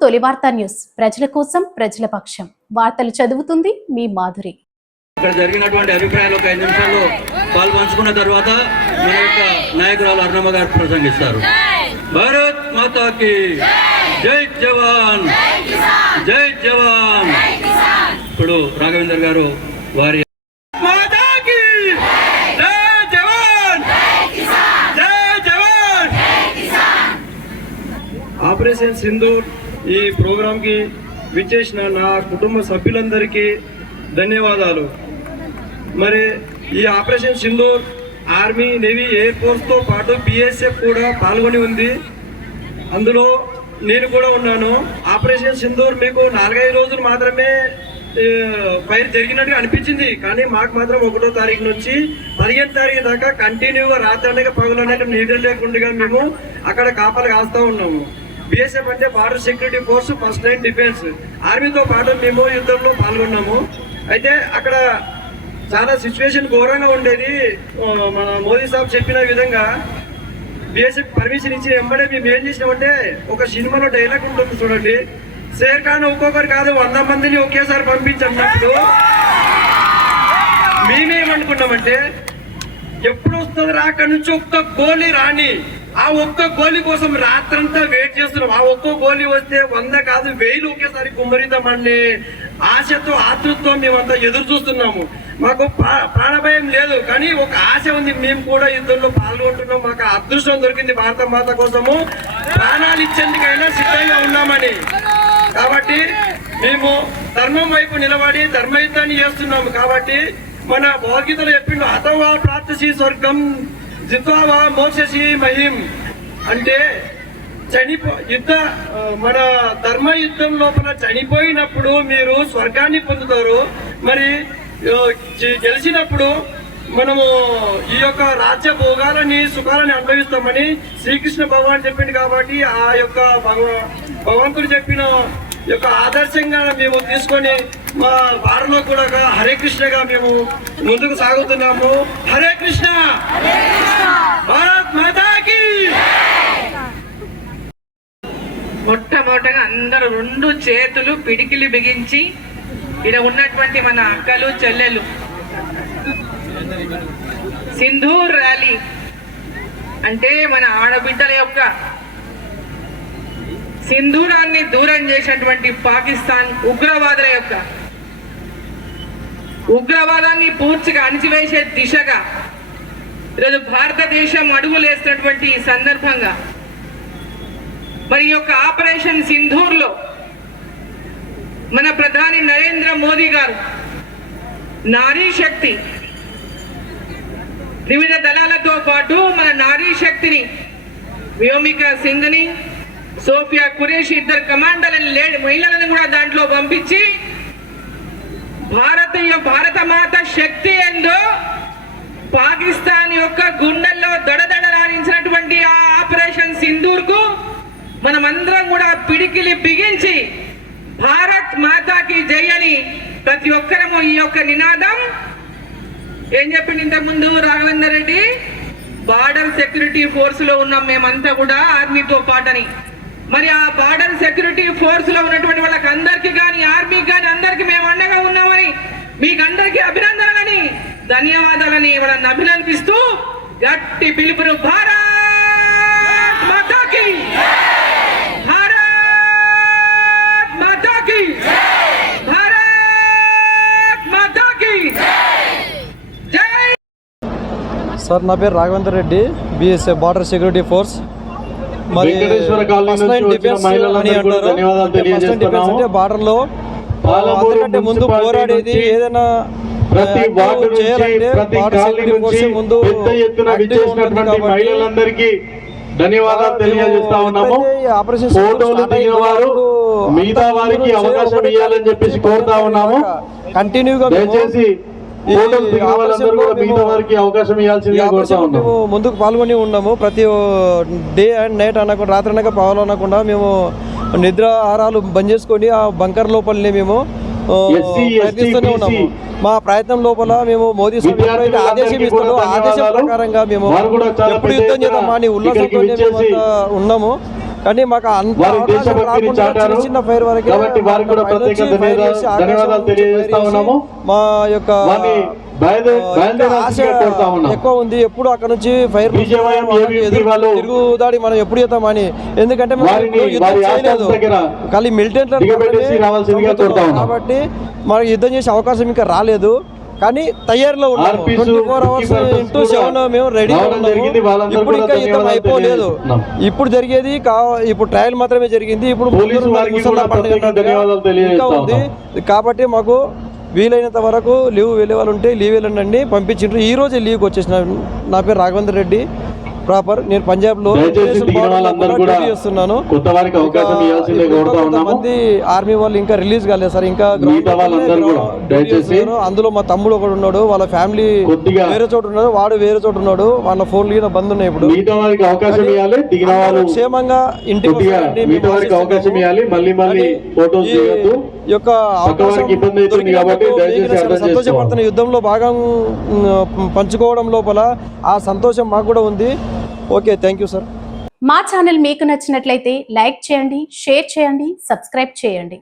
తొలి వార్తా న్యూస్. ప్రజల కోసం ప్రజల పక్షం. వార్తలు చదువుతుంది మీ మాధురి. ఇక్కడ జరిగినటువంటి అభిప్రాయాలు ఒక ఐదు నిమిషాల్లో పాలు పంచుకున్న తర్వాత మన యొక్క నాయకురాలు అరుణమ్మ గారు ప్రసంగిస్తారు. భారత్ మాతాకి జై జవాన్. జై జవాన్. ఇప్పుడు రాఘవేందర్ గారు వారి మాతాకి జై జవాన్ జై జవాన్ ఆపరేషన్ సింధూర్ ఈ ప్రోగ్రాంకి విచ్చేసిన నా కుటుంబ సభ్యులందరికీ ధన్యవాదాలు. మరి ఈ operation Sindoor army navy air ఫోర్స్తో పాటు బిఎస్ఎఫ్ కూడా పాల్గొని ఉంది. అందులో నేను కూడా ఉన్నాను. ఆపరేషన్ సింధూర్ మీకు నాలుగైదు రోజులు మాత్రమే ఫైర్ జరిగినట్టుగా అనిపించింది. కానీ మాకు మాత్రం ఒకటో తారీఖు నుంచి పదిహేను తారీఖు దాకా కంటిన్యూగా రాత్రనక పగలనక నీడ లేకుండా మేము అక్కడ కాపలు కాస్తూ ఉన్నాము. బిఎస్ఎఫ్ అంటే border security force first line defence ఆర్మీతో పాటు మేము యుద్ధంలో పాల్గొన్నాము. అయితే అక్కడ చాలా సిచ్యువేషన్ ఘోరంగా ఉండేది. మన మోదీ సాబ్ చెప్పిన విధంగా బిఎస్ఎఫ్ పర్మిషన్ ఇచ్చిన వెంబడే మేము ఏం చేసినామంటే ఒక సినిమాలో డైలాగ్ ఉంటుంది చూడండి. షేర్ ఖాన్ ఒక్కొక్కరు కాదు వంద మందిని ఒకేసారి పంపించన్నప్పుడు మేమేమనుకున్నామంటే ఎప్పుడు వస్తుంది రా అక్కడి నుంచి ఒక్క గోళీ రాని ఆ ఒక్క గోలీ కోసం రాత్రంతా వెయిట్ చేస్తున్నాం. ఆ ఒక్క గోలీ వస్తే వంద కాదు వేలు ఒకేసారి గుమ్మరిద్దామండి ఆశతో ఆతృత్వం మేమంతా ఎదురు చూస్తున్నాము. మాకు ప్రా- ప్రాణభయం లేదు కానీ ఒక ఆశ ఉంది. మేము కూడా యుద్ధంలో పాల్గొంటున్నాం. మాకు అదృష్టం దొరికింది భారత మాత కోసము. ప్రాణాలు ఇచ్చేందుకైనా సిద్ధంగా ఉన్నామని. కాబట్టి మేము ధర్మం వైపు నిలబడి ధర్మయుద్ధాన్ని చేస్తున్నాము. కాబట్టి మన భగవద్గీతలో చెప్పిండు అథవా ప్రాప్తి స్వర్గం జిత్వావా మోక్షసి మహిం అంటే చనిపో యుద్ధ మన ధర్మ యుద్ధం లోపల చనిపోయినప్పుడు మీరు స్వర్గాన్ని పొందుతారు. మరి గెలిచినప్పుడు మనము ఈ యొక్క రాజ్య భోగాలని సుఖాలని అనుభవిస్తామని శ్రీకృష్ణ భగవాన్ చెప్పింది కాబట్టి ఆ యొక్క భగవంతుడు చెప్పిన యొక్క ఆదర్శంగా మేము తీసుకొని మా వారిలో కూడా హరే కృష్ణగా మేము ముందుకు సాగుతున్నాము. హరే కృష్ణ! భారత్ మాతాకి మొట్టమొదటగా అందరూ రెండు చేతులు పిడికిలి బిగించి ఇక్కడ ఉన్నటువంటి మన అక్కలు చెల్లెలు. సింధూర్ ర్యాలీ. అంటే మన ఆడబిడ్డల యొక్క సింధూరాన్ని దూరం చేసినటువంటి పాకిస్తాన్ ఉగ్రవాదుల యొక్క ఉగ్రవాదాన్ని పూర్తిగా అణిచివేసే దిశగా ఈరోజు భారతదేశం అడుగులేస్తున్నటువంటి ఈ సందర్భంగా మరి యొక్క ఆపరేషన్ సింధూర్లో మన ప్రధాని నరేంద్ర మోదీ గారు నారీ శక్తి వివిధ దళాలతో పాటు మన నారీ శక్తిని వ్యోమిక సింగ్ని సోఫియా కురేషి ఇద్దరు కమాండర్లను లే మహిళలను కూడా దాంట్లో పంపించి భారతీయ భారత మాత శక్తి ఎందు పాకిస్తాన్ యొక్క గుండెల్లో దడదడలాడించినటువంటి ఆ ఆపరేషన్ సింధూర్కు మనమందరం కూడా పిడికిలి బిగించి భారత్ మాతాకి జై అని ప్రతి ఒక్కరము ఈ యొక్క నినాదం. ఏం చెప్పింది ఇంతకుముందు రాఘవేందర్ రెడ్డి? బార్డర్ సెక్యూరిటీ ఫోర్స్లో ఉన్నాం మేమంతా కూడా ఆర్మీతో పాటని. మరి ఆ బార్డర్ సెక్యూరిటీ ఫోర్స్లో ఉన్నటువంటి వాళ్ళకి అందరికి కానీ ఆర్మీకి కానీ అందరికి మేము అండగా ఉన్నామని మీకు అందరికీ అభినందనలని ధన్యవాదాలని వాళ్ళని అభినందిస్తూ గట్టి పిలుపును భారత్ మాతాకి భారత్ మాతాకి భారత్ మాతాకి జై సార్ నా పేరు Raghavender Reddy BSF border security force మరి బార్డర్లో అంతకంటే ముందు పోరాడేది ఏదైనా ప్రతి వార్డు చేయాలంటే ముందు పెద్ద ఎత్తున విచ్చేసినటువంటి మహిళలందరికీ ధన్యవాదాలు తెలియజేస్తా ఉన్నాము. ఫోటోలు దిగిన వారు మిగతా వారికి అవకాశం ఇవ్వాలని చెప్పేసి కోరుతా ఉన్నాము. కంటిన్యూగా దయచేసి అవకాశం మేము ముందుకు పాల్గొని ఉన్నాము. ప్రతి డే అండ్ నైట్ అనకుండా రాత్రి అనక పగలు అనకుండా మేము నిద్ర ఆహారాలు బంద్ చేసుకొని ఆ బంకర్ లోపలనే మేము ప్రయత్నిస్తూనే ఉన్నాము. మా ప్రయత్నం లోపల మేము మోదీ ఎప్పుడైతే ఆదేశం ఇస్తాడో కూడా ఆదేశం. ప్రకారంగా మేము ఎప్పుడు యుద్ధం చేద్దామా అని ఉల్లాసంతో ఉన్నాము. కానీ మాకు అంత. చిన్న చిన్న ఫైర్ వరకే. మా యొక్క. ఎక్కువ ఉంది ఎప్పుడు అక్కడ నుంచి ఫైర్ తిరుగుదాడి మనం ఎప్పుడు చేద్దామని ఎందుకంటే చేయలేదు ఆస్థానం దగ్గర ఖాళీ మిలిటెంట్ దిగబెట్టేసి రావాల్సిందిగా కోరుతా ఉన్నాం. కాబట్టి మనకు యుద్ధం చేసే అవకాశం ఇంకా రాలేదు కానీ తయారులో RPs, twenty four hours 50% into seven మేము రెడీ ఇప్పుడు ఇంకా యుద్ధం అయిపోలేదు. ఇప్పుడు జరిగేది ఇప్పుడు ట్రయల్ మాత్రమే జరిగింది. ఇప్పుడు ఇంకా ఉంది. కాబట్టి మాకు వీలైనంత వరకు లీవ్ వెళ్ళే వాళ్ళు ఉంటే లీవ్ వెళ్ళండి పంపించిండ్రు. ఈ రోజే లీవ్కి వచ్చేసిన నా పేరు రాఘవేంద్ర రెడ్డి. ప్రాపర్. నేను పంజాబ్లో కూడా చేస్తున్నాను. కొంతమంది ఆర్మీ వాళ్ళు ఇంకా రిలీజ్ కాలేదు సార్. ఇంకా కూడా. అందులో మా తమ్ముడు ఒకడు ఉన్నాడు. వాళ్ళ ఫ్యామిలీ వేరే చోట ఉన్నాడు వాడు వేరే చోట ఉన్నాడు. వాళ్ళ ఫోన్లు ఈయన బంద్ ఉన్నాయి ఇప్పుడు. క్షేమంగా ఇంటికి అవకాశం. ఇవ్వాలి. మళ్ళీ మళ్ళీ ఫోటోస్ యొక్క సంతోషపడుతున్న యుద్ధంలో భాగం పంచుకోవడం లోపల ఆ సంతోషం మాకు కూడా ఉంది. ఓకే థ్యాంక్ యూ సార్ మా ఛానల్ మీకు నచ్చినట్లయితే లైక్ చేయండి షేర్ చేయండి సబ్స్క్రైబ్ చేయండి.